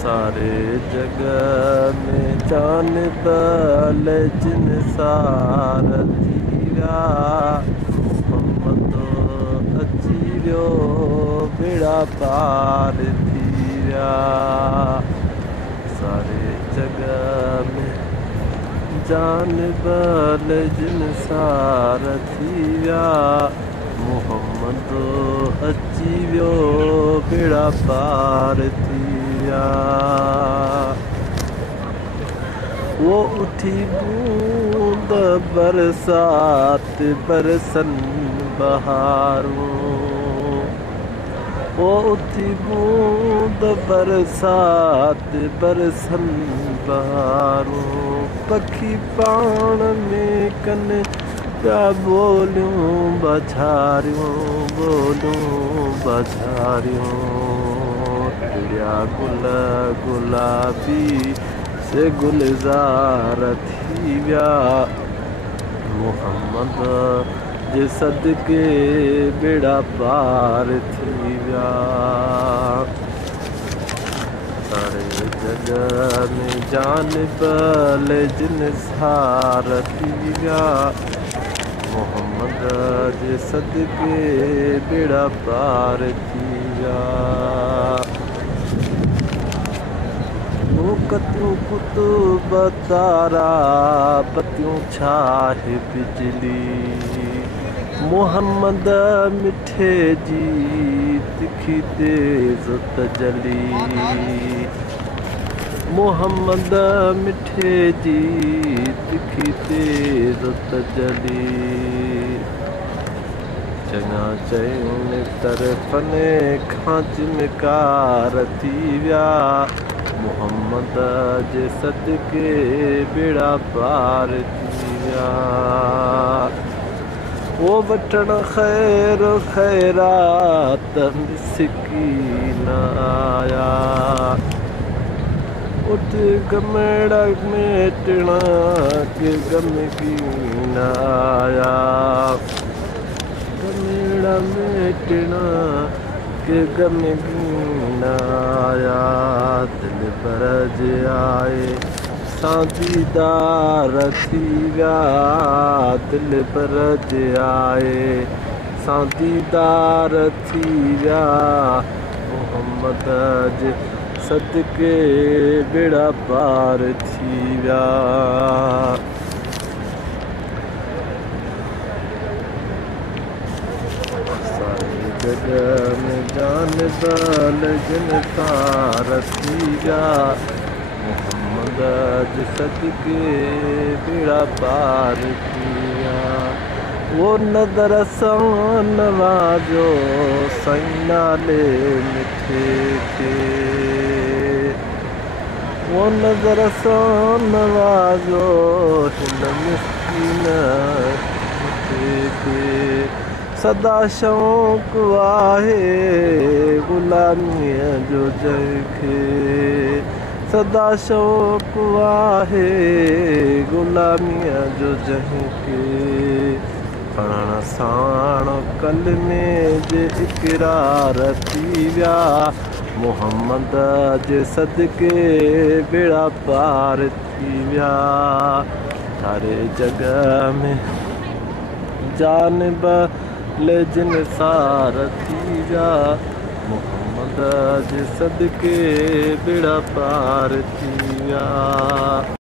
सारे जग में जान बल जिन सार थी विया मोहम्मद अची वियो बेड़ा पार थी विया सारे जग में जान बल जिन सार थी विया मोहम्मद अची वियो बेड़ा पार थी विया वो उठी बूंद बरसात बरसन बहारों वो उठी बूंद बरसात बरसन बहारों पखी पाण में कन पिया बोलियूं बछारियूं टिड़िया गुल गुलाबी से गुलजार थी विया मोहम्मद जे सदके बेड़ा पार थी विया सारे जग में जान बल जिन सार थी विया मोहम्मद जे सदके बेड़ा पार थी विया कतियूं कुतुब तारा पतियूं छाहे बिजली मोहम्मद मिठे जी तिखी तेज़ तजली मोहम्मद मिठे जी तिखी तेज़ तजली चङा चयुनि तरफ़नि खां चिमकार थी विया मोहम्मद जे सदके बेड़ा पार थी विया वो वठण ख़ैर ख़ैरात मिसकीन आया उठ गमेड़ा मेटण के गमगीन आया गमेड़ा मेटण के गमगीन आया दिल पर जे आए सादीदार थी विया दिल पर जे आए सादीदार थी विया मोहम्मद जे सदके बेड़ा पार थी विया जग में जान बल जिन सार थी विया मोहम्मद जे सदके बेड़ा पार थी विया वो नज़र सां नवाज़ो साईं नाले मिठे खे वो नज़र सां नवाज़ो हिन मिसकीन मिठे खे सदा शौक़ु आहे ग़ुलामीअ जो जंहिंखे सदा शौक़ु आहे ग़ुलामीअ जो जंहिंखे पढ़ण साण कलमे जे इक़रार थी विया मोहम्मद जे सदके बेड़ा पार थी विया सारे जग में जान जिन सार थी विया मोहम्मद जे सदके बेड़ा पार थी विया।